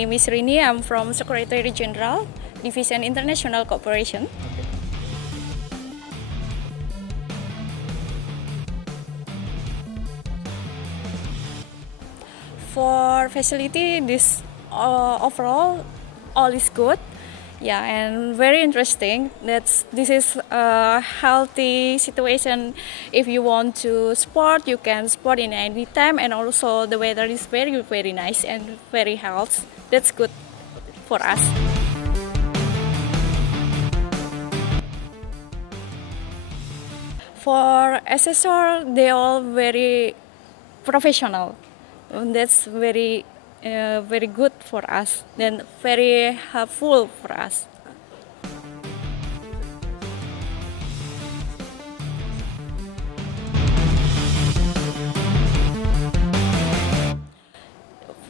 name is Rini. I'm from Secretary General, Division International Cooperation. For facility, this overall all is good. Yeah, and very interesting. This is a healthy situation. If you want to sport, you can sport in any time, and also the weather is very nice and very healthy. That's good for us. For assessor, they all very professional. And that's very good for us, then very helpful for us.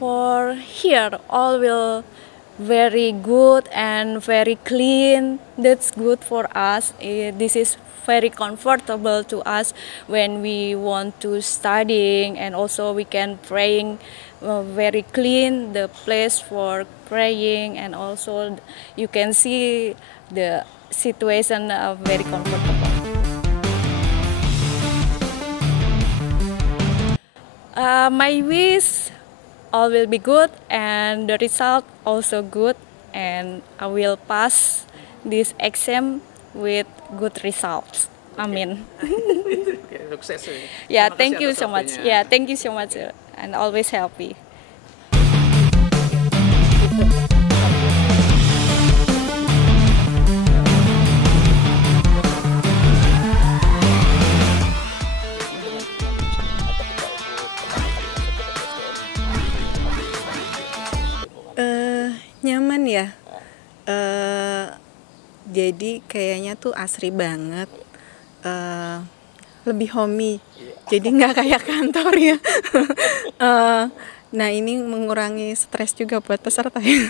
For here, all will very good and very clean. That's good for us. This is very comfortable to us when we want to studying, and also we can praying very clean the place for praying, and also you can see the situation very comfortable. My wish all will be good and the result also good, and I will pass this exam with good results. Amin. Sukses. Yeah, thank you so much. Yeah, thank you so much, and always happy. Nyaman ya. Jadi kayaknya tuh asri banget. Lebih homey. Jadi nggak kayak kantor ya. Nah ini mengurangi stres juga buat peserta ya.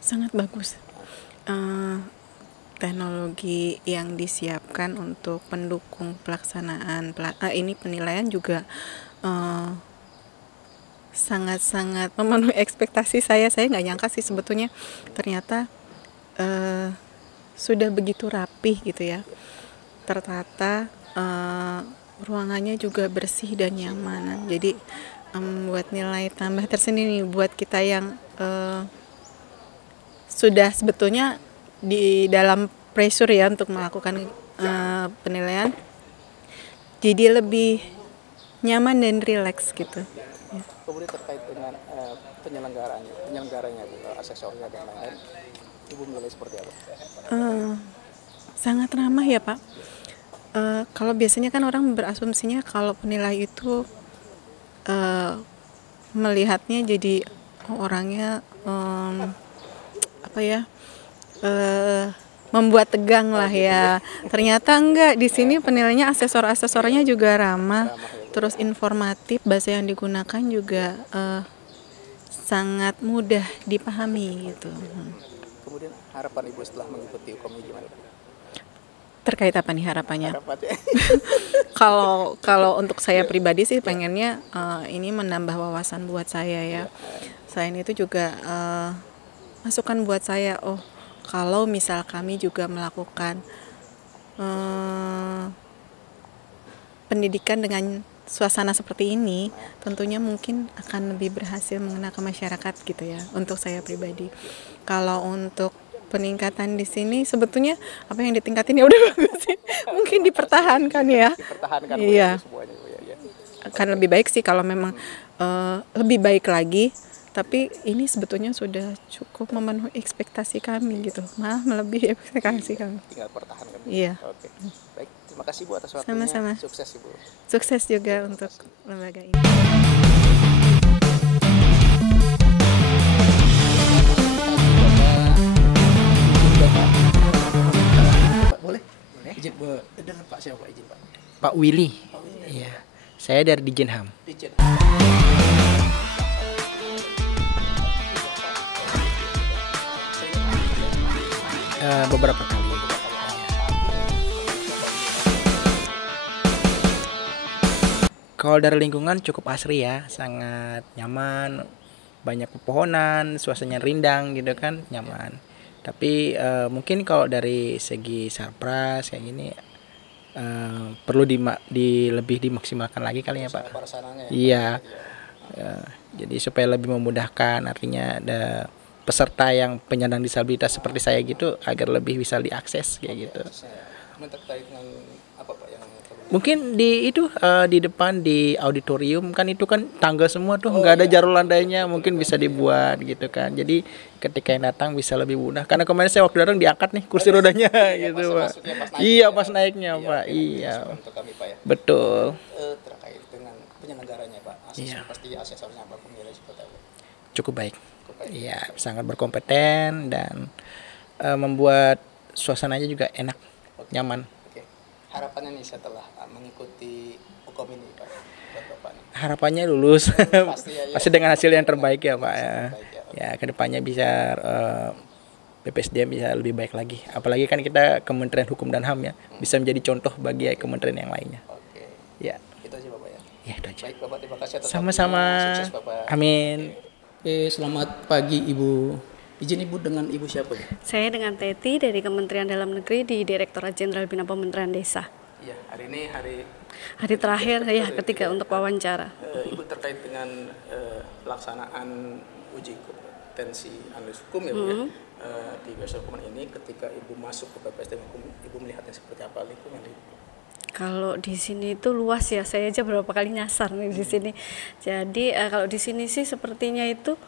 Sangat bagus. Teknologi yang disiapkan untuk pendukung pelaksanaan ini penilaian juga sangat-sangat memenuhi ekspektasi saya. Saya nggak nyangka sih sebetulnya ternyata sudah begitu rapih gitu ya, tertata, ruangannya juga bersih dan nyaman. Jadi buat nilai tambah tersendiri buat kita yang sudah sebetulnya di dalam pressure ya untuk melakukan penilaian, jadi lebih nyaman dan rileks gitu. Kemudian terkait dengan penyelenggaranya, asesornya dan lain-lain, Ibu menilai seperti apa? Sangat ramah ya Pak. Kalau biasanya kan orang berasumsinya kalau penilai itu melihatnya jadi orangnya membuat tegang lah ya. Ternyata enggak, di sini penilainya asesornya juga ramah, terus informatif, bahasa yang digunakan juga sangat mudah dipahami gitu. Kemudian harapan Ibu setelah mengikuti UKM ini gimana? Terkait apa nih harapannya? Kalau untuk saya pribadi sih pengennya ini menambah wawasan buat saya ya. Selain itu juga masukan buat saya, kalau misal kami juga melakukan pendidikan dengan suasana seperti ini, tentunya mungkin akan lebih berhasil mengena ke masyarakat gitu ya, untuk saya pribadi. Kalau untuk peningkatan di sini sebetulnya apa yang ditingkatin ya udah bagus sih, mungkin dipertahankan ya. Iya. Semuanya, ya. Akan lebih baik sih kalau memang lebih baik lagi. Tapi ini sebetulnya sudah cukup memenuhi ekspektasi kami gitu. Melebihi ekspektasi kami. Tinggal pertahankan. Iya. Oke. Baik, terima kasih Bu atas waktunya. Sama-sama. Sukses Ibu. Sukses juga untuk lembaga ini. Boleh? Izin dengan Pak siapa izin Pak? Pak Willy. Iya. Saya dari Dijenham. Beberapa kali. Kalau dari lingkungan cukup asri ya, sangat nyaman, banyak pepohonan, suasananya rindang gitu kan, nyaman. Tapi mungkin kalau dari segi surprise kayak gini perlu lebih dimaksimalkan lagi kali ya Pak. Suasana-suasananya ya. Iya, jadi supaya lebih memudahkan, artinya ada peserta yang penyandang disabilitas seperti saya gitu agar lebih bisa diakses kayak gitu. Kemudian terkait dengan apa Pak yang perlu? Mungkin di itu di depan di auditorium kan itu kan tangga semua tuh nggak ada jalur landainya, mungkin bisa dibuat gitu kan. Jadi ketika yang datang bisa lebih mudah. Karena kemarin saya waktu datang diangkat nih kursi rodanya gitu Pak. Iya pas naiknya Pak. Iya. Untuk kami Pak ya. Betul. Terkait dengan penyelenggaranya Pak, Iya. pasti asesornya Pak menilai seperti apa? Cukup baik. Iya, sangat berkompeten dan membuat suasananya juga enak, nyaman. Oke. Harapannya nih setelah mengikuti hukum ini Pak, buat Bapak nih. Harapannya lulus. Pasti ya, Pasti dengan hasil yang terbaik ya Pak ya. Baik ya. Ya, kedepannya bisa BPSDM bisa lebih baik lagi. Apalagi kan kita Kementerian Hukum dan HAM ya, bisa menjadi contoh bagi kementerian yang lainnya. Oke. Ya, Itu aja Bapak ya. ya itu aja. Baik Bapak, terima kasih atas Sama-sama. waktunya. Sukses Bapak. Amin. Oke, selamat pagi Ibu. Izin Ibu dengan Ibu siapa ya? Saya dengan Teti dari Kementerian Dalam Negeri di Direktorat Jenderal Bina Pemerintahan Desa. Iya, hari ini Hari terakhir ya ketiga untuk wawancara. Ibu terkait dengan pelaksanaan uji kompetensi analis hukum ya Bu ya. Di BPSDM hukum ini ketika Ibu masuk ke BPSDM hukum, Ibu melihatnya seperti apa lingkungan di Kalau di sini itu luas ya, saya aja berapa kali nyasar nih di sini. Jadi kalau di sini sih sepertinya itu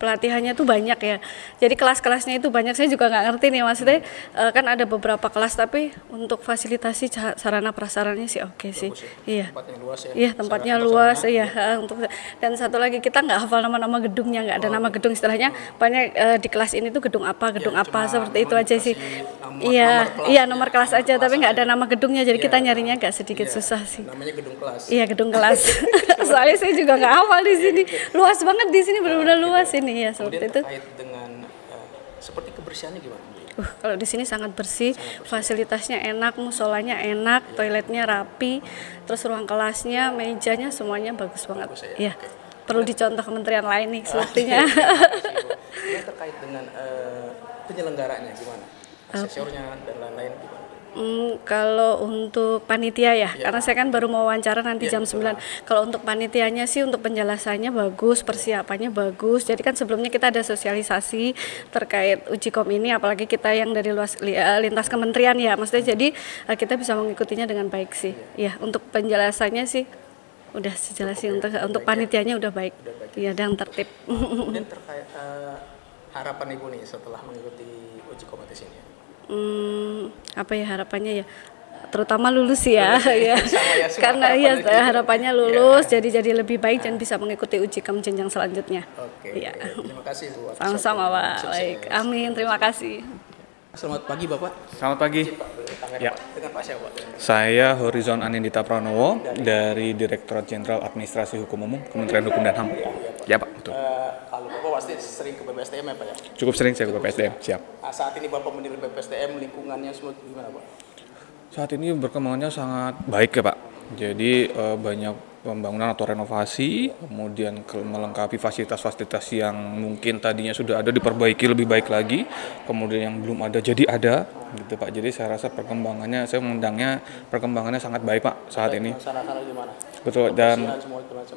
pelatihannya tuh banyak ya. Jadi kelas-kelasnya itu banyak, saya juga nggak ngerti nih maksudnya kan ada beberapa kelas tapi untuk fasilitasi sarana prasarannya sih oke sih. Iya. tempatnya luas ya? Iya tempatnya luas iya untuk dan satu lagi kita nggak hafal nama-nama gedungnya, nggak ada nama gedung istilahnya banyak di kelas ini tuh gedung apa seperti itu aja sih. Iya nomor kelas aja tapi nggak ada nama gedungnya jadi kita nyarinya agak sedikit susah sih. Namanya gedung kelas. Iya gedung kelas. Soalnya saya juga nggak hafal di sini. Luas banget di sini benar-benar luas ini ya seperti Kemudian itu. terkait dengan seperti kebersihannya gimana Bu? Kalau di sini sangat bersih, fasilitasnya enak, musolanya enak, toiletnya rapi, terus ruang kelasnya, mejanya semuanya bagus banget. Iya. Perlu dicontoh kementerian lain nih sepertinya. Kemudian terkait dengan penyelenggaranya gimana? Asesornya dan lain-lain gimana? Kalau untuk panitia ya, karena saya kan baru mau wawancara nanti jam 9. Kalau untuk panitianya sih untuk penjelasannya bagus, persiapannya bagus. Jadi kan sebelumnya kita ada sosialisasi terkait uji kom ini, apalagi kita yang dari lintas kementerian ya. Maksudnya jadi kita bisa mengikutinya dengan baik sih. Ya, untuk penjelasannya sih udah sejelas sih untuk panitianya udah baik. Iya, dan tertib. Kemudian terkait harapan Ibu nih setelah mengikuti uji kompetensi ini? Apa ya harapannya ya terutama lulus ya, ya. Karena ya harapannya lulus jadi lebih baik dan bisa mengikuti uji kom jenjang selanjutnya. Oke, ya. Terima kasih Bu. Sama-sama Pak, baik, amin, terima kasih. Selamat pagi Bapak. Selamat pagi. Ya. Dengan Pak siapa? Saya Horizon Anindita Pranowo dari Direktorat Jenderal Administrasi Hukum Umum Kementerian Hukum dan HAM. Ya Pak, betul. Kalau Bapak pasti sering ke BPSDM ya Pak ya? Cukup sering saya ke BPSDM, siap. Saat ini Bapak menilai BPSDM lingkungannya semua gimana Pak? Saat ini perkembangannya sangat baik ya Pak. Jadi banyak pembangunan atau renovasi, kemudian melengkapi fasilitas-fasilitas yang mungkin tadinya sudah ada diperbaiki lebih baik lagi, kemudian yang belum ada jadi ada, gitu Pak. Jadi saya rasa perkembangannya, saya memandangnya perkembangannya sangat baik Pak saat ini. Sana-sana gimana? Betul, dan Semua itu macam.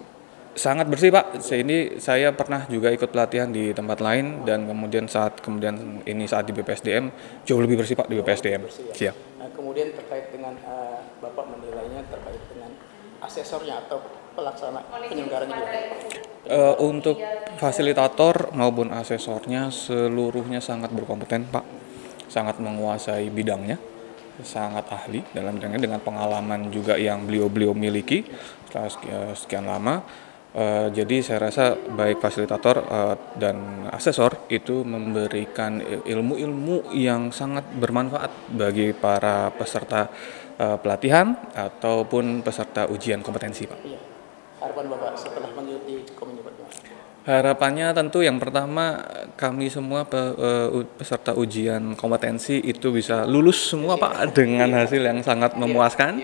sangat bersih Pak. Ini saya pernah juga ikut pelatihan di tempat lain dan kemudian saat di BPSDM jauh lebih bersih Pak di BPSDM. Siap. Nah, kemudian terkait dengan Bapak menilainya terkait dengan asesornya atau pelaksana penyelenggaranya gimana? Untuk fasilitator maupun asesornya seluruhnya sangat berkompeten Pak. Sangat menguasai bidangnya, sangat ahli dalam bidangnya dengan pengalaman juga yang beliau miliki setelah sekian lama. Jadi saya rasa baik fasilitator dan asesor itu memberikan ilmu-ilmu yang sangat bermanfaat bagi para peserta pelatihan ataupun peserta ujian kompetensi Pak. Iya. Harapan Bapak setelah mengikuti kom ini Pak? Harapannya tentu yang pertama kami semua peserta ujian kompetensi itu bisa lulus semua Pak dengan hasil yang sangat memuaskan.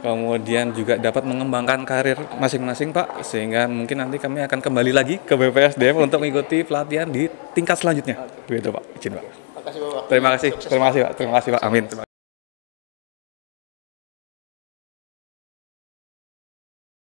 kemudian juga dapat mengembangkan karir masing-masing Pak, sehingga mungkin nanti kami akan kembali lagi ke BPSDM untuk mengikuti pelatihan di tingkat selanjutnya. Begitu Pak, izin Pak. Makasih Bapak. Terima kasih Pak. Terima kasih Pak. Amin.